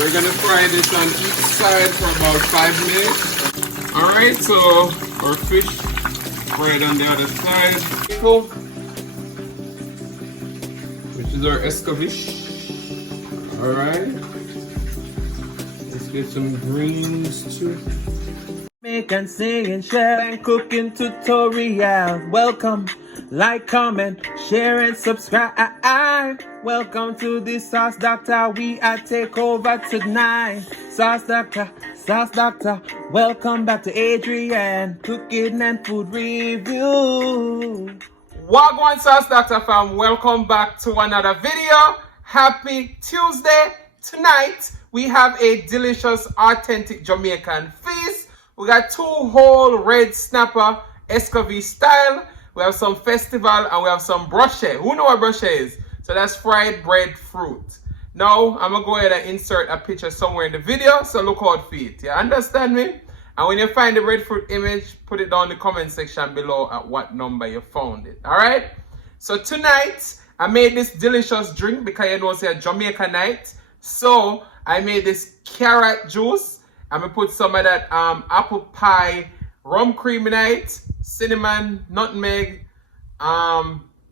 We're gonna fry this on each side for about 5 minutes. Alright, so our fish fried on the other side. Pickle, which is our Escovitch. Alright. Let's get some greens too. Jamaican singing, chef and cooking tutorial. Welcome, like, comment, share and subscribe. Welcome to the Sauce Doctor. We are take over tonight. Sauce Doctor, Sauce Doctor. Welcome back to Adrian, cooking and food review. Wagwan Sauce Doctor fam, welcome back to another video. Happy Tuesday. Tonight we have a delicious authentic Jamaican feast. We got 2 whole red snapper Escovitch style. We have some festival and we have some brochet. Who know what brochet is? So that's fried breadfruit. Now I'm gonna go ahead and insert a picture somewhere in the video, so look out for it. You understand me? And when you find the breadfruit image, put it down in the comment section below at what number you found it. Alright? So tonight I made this delicious drink because you know it's a Jamaica night. So I made this carrot juice. I'm gonna put some of that apple pie rum cream in it, cinnamon, nutmeg,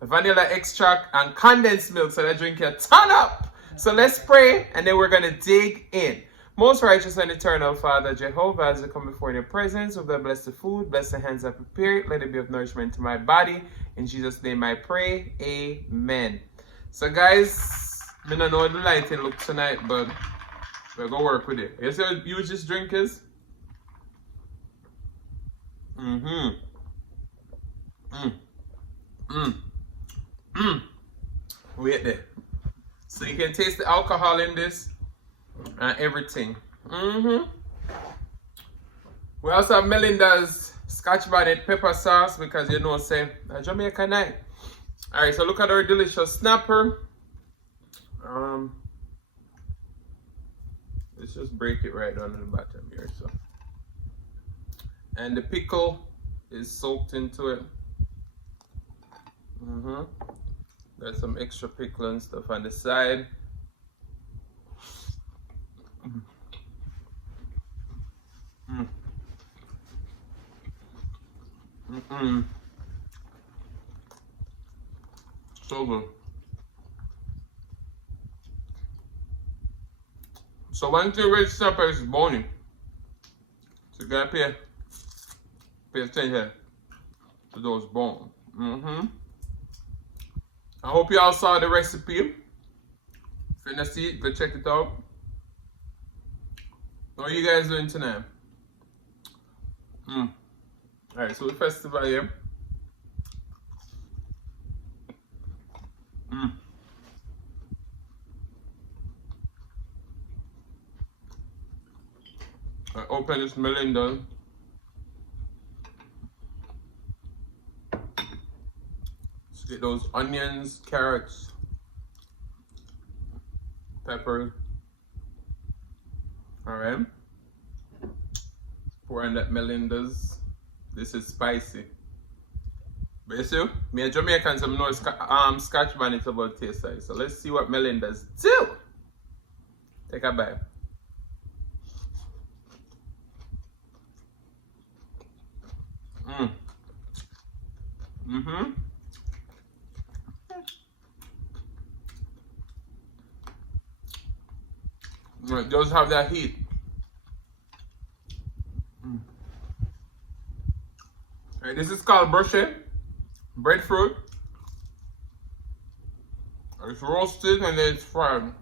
vanilla extract, and condensed milk, so that drink can turn up. So let's pray, and then we're gonna dig in. Most righteous and eternal Father Jehovah, as we come before your presence, with the bless the food, bless the hands that prepare it, let it be of nourishment to my body. In Jesus' name I pray, amen. So guys, I don't know how the lighting look tonight, but we're gonna work with it. You see how huge this drink is? Wait there. So you can taste the alcohol in this and everything. We also have Melinda's Scotch bonnet pepper sauce because you know say a Jamaica night. Alright, so look at our delicious snapper. Let's just break it right down in the bottom here. So, and the pickle is soaked into it. Got some extra pickle and stuff on the side. So good. So one thing red snapper is bony. So you gotta pay attention to those bones. I hope you all saw the recipe. If you didn't see it, go check it out. What are you guys doing tonight? Alright, so the festival here. I open this Melinda. Let's get those onions, carrots, pepper. Alright. Pour in that Melinda's. This is spicy. But you see, me a Jamaican, so I know Scotch bonnet about taste size. So let's see what Melinda's do. Take a bite. It does have that heat. Right, this is called brochet, breadfruit. It's roasted and then it's fried.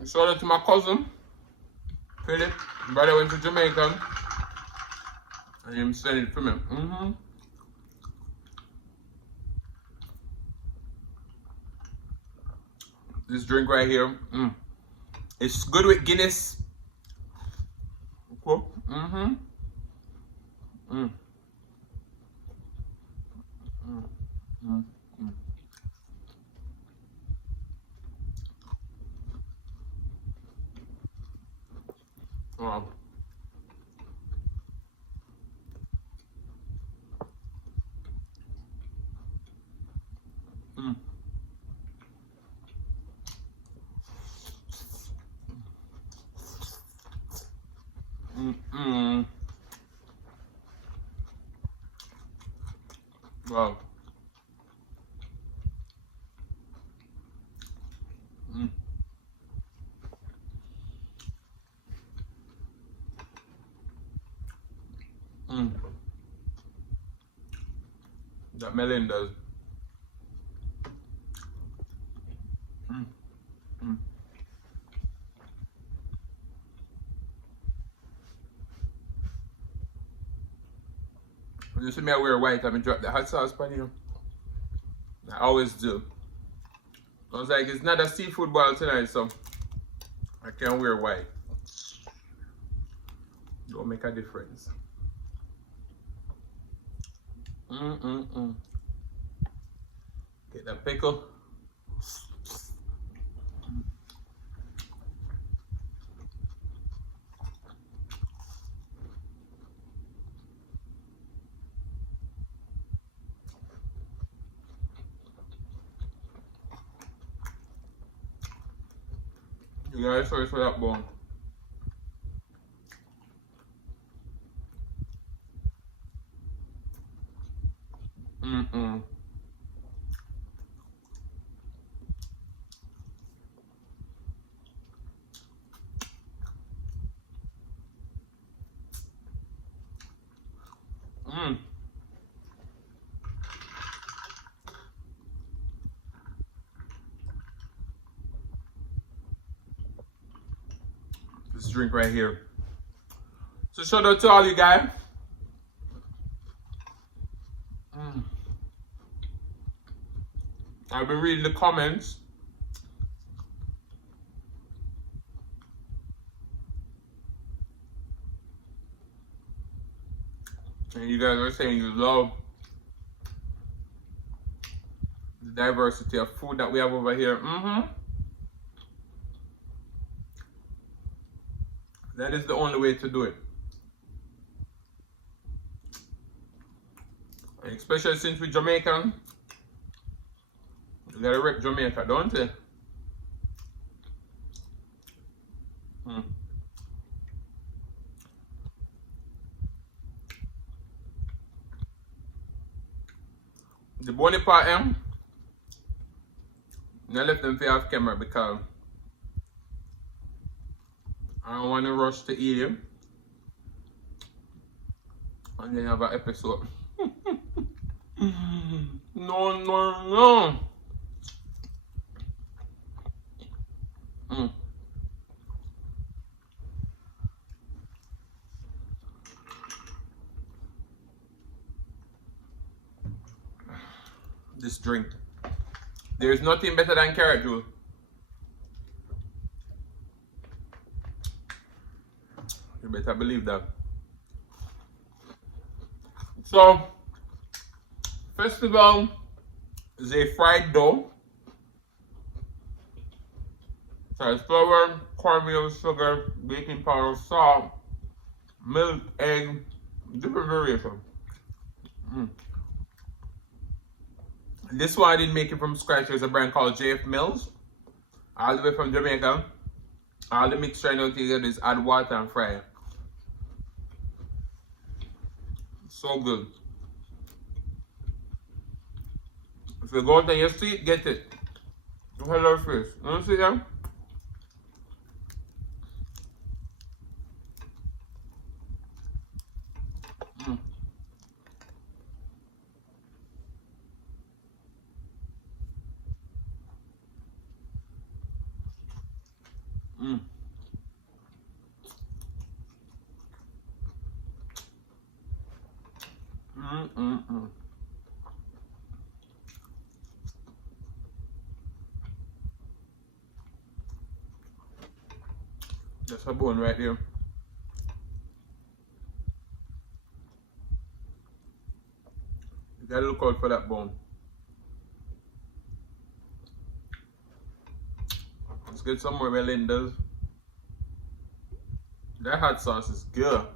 I showed it to my cousin, Philip. Brother went to Jamaica and he sent it for me. This drink right here, it's good with Guinness. Okay. Wow. Mm. Mm-mm. Wow. Mm. Mm. That melon does. Mm. Mm. When you see me I wear white, I'm gonna drop the hot sauce pan you. I always do. I was like, it's not a seafood boil tonight, so I can't wear white. Don't make a difference. Mm-mm-mm. Get that pickle. You gotta search for that bone. Mm-mm. Mm. This drink right here. So shout out to all you guys. Mm. I've been reading the comments. And you guys are saying you love the diversity of food that we have over here. Mm-hmm. That is the only way to do it. And especially since we're Jamaican, you gotta rep Jamaica, don't you? Mm. The bony part, I left them for off camera because I don't want to rush to eat him and then have an episode. No, no, no. Mm. This drink. There's nothing better than carrot juice. You better believe that. So, festival is a fried dough. So it's flour, cornmeal, sugar, baking powder, salt, milk, egg, different variation. Mm. This one I didn't make it from scratch. There's a brand called JF Mills, all the way from Jamaica. All the mixture I know together is add water and fry it. So good. If you go out and you see it, get it. Hello fish. You want to see them? Mm. Mm. Mm. That's a bone right there. You gotta look out for that bone. Let's get some more Melinda's. That hot sauce is good.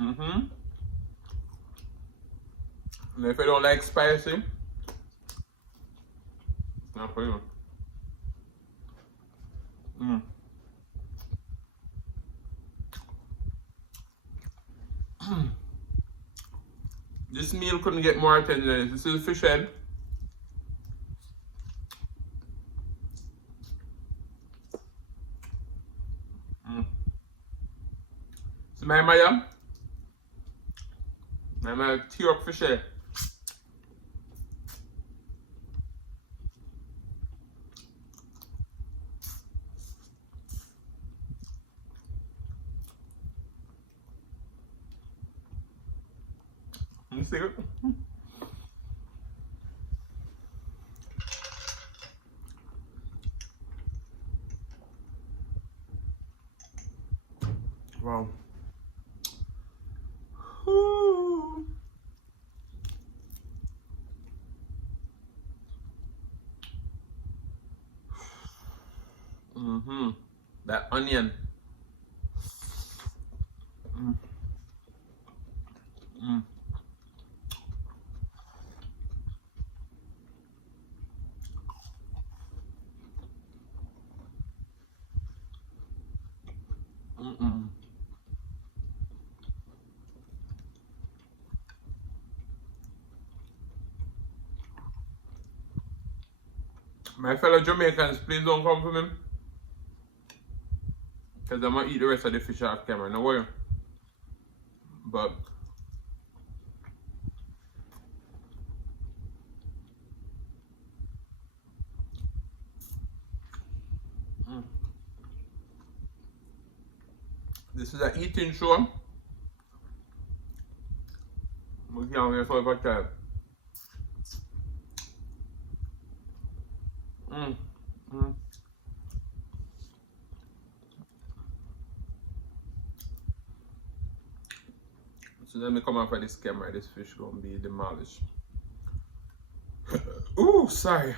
Mm-hmm. And if you don't like spicy, it's not for you. This meal couldn't get more attention than this. This is fish head. So my Maya tear up fish head. You see it? Wow. Ooh. That onion. My fellow Jamaicans, please don't come for me. Because I'm going to eat the rest of the fish off camera, no worry. But this is an eating show. We can't wait for time. So let me come off of this camera. This fish gonna be demolished. Ooh, sorry.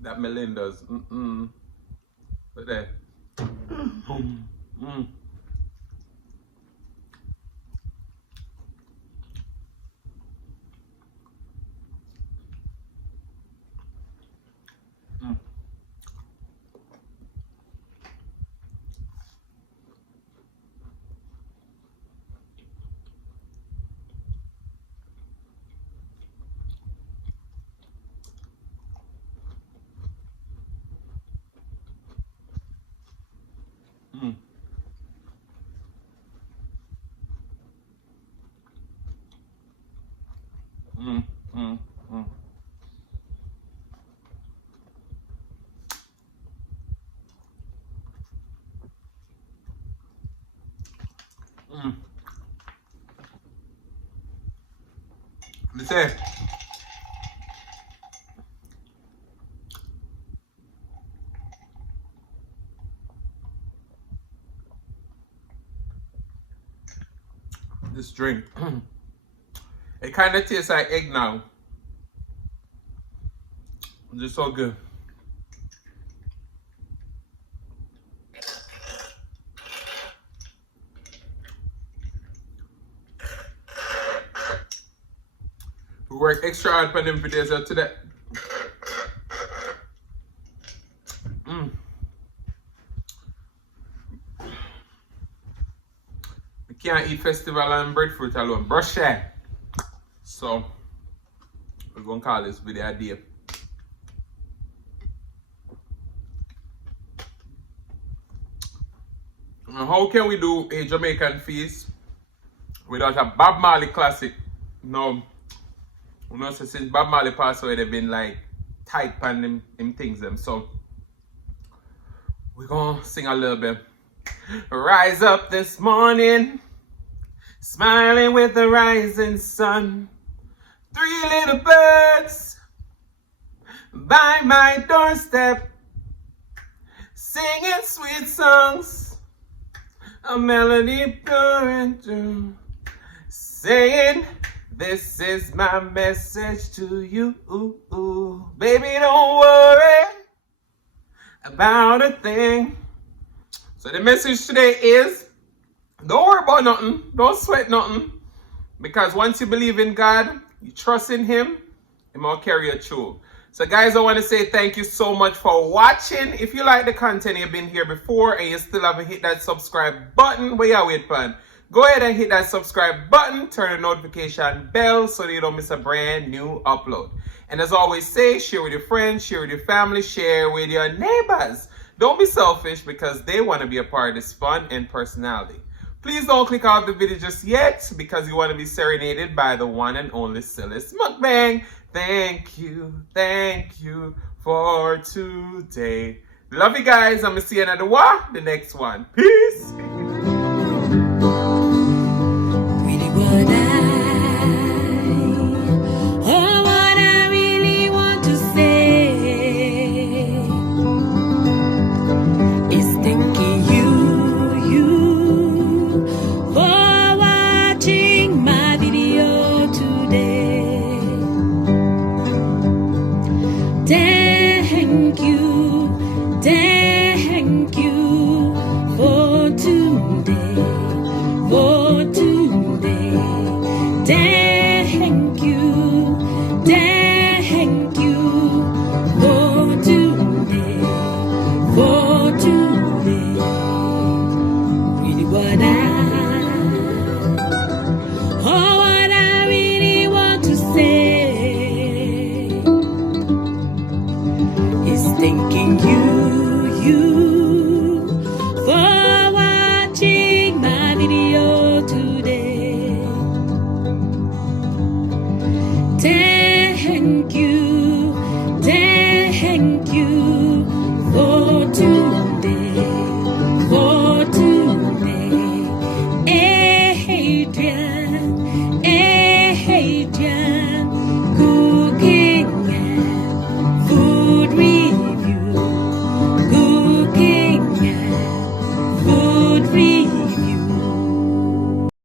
That Melinda's. Look there. Listen. This drink, it kind of tastes like egg now. It's just so good. We work extra hard for them videos out today. We can't eat festival and breadfruit alone. Brush that. So we're gonna call this video a day. How can we do a Jamaican feast without a Bob Marley classic? No, you know, so since Bob Marley passed away, they've been like tight on them things them. So we're gonna sing a little bit. Rise up this morning, smiling with the rising sun. 3 little birds by my doorstep, singing sweet songs, a melody pure and true, saying, this is my message to you. Baby, don't worry about a thing. So the message today is, don't worry about nothing, don't sweat nothing, because once you believe in God, you trust in Him, He will carry you through. So guys, I want to say thank you so much for watching. If you like the content, you've been here before and you still haven't hit that subscribe button, where you wait for? Go ahead and hit that subscribe button, turn the notification bell so that you don't miss a brand new upload. And as I always say, share with your friends, share with your family, share with your neighbors. Don't be selfish, because they want to be a part of this fun and personality. Please don't click off the video just yet, because you want to be serenaded by the one and only Silas Mukbang. Thank you for today. Love you guys. I'm going to see you another the next one. Peace.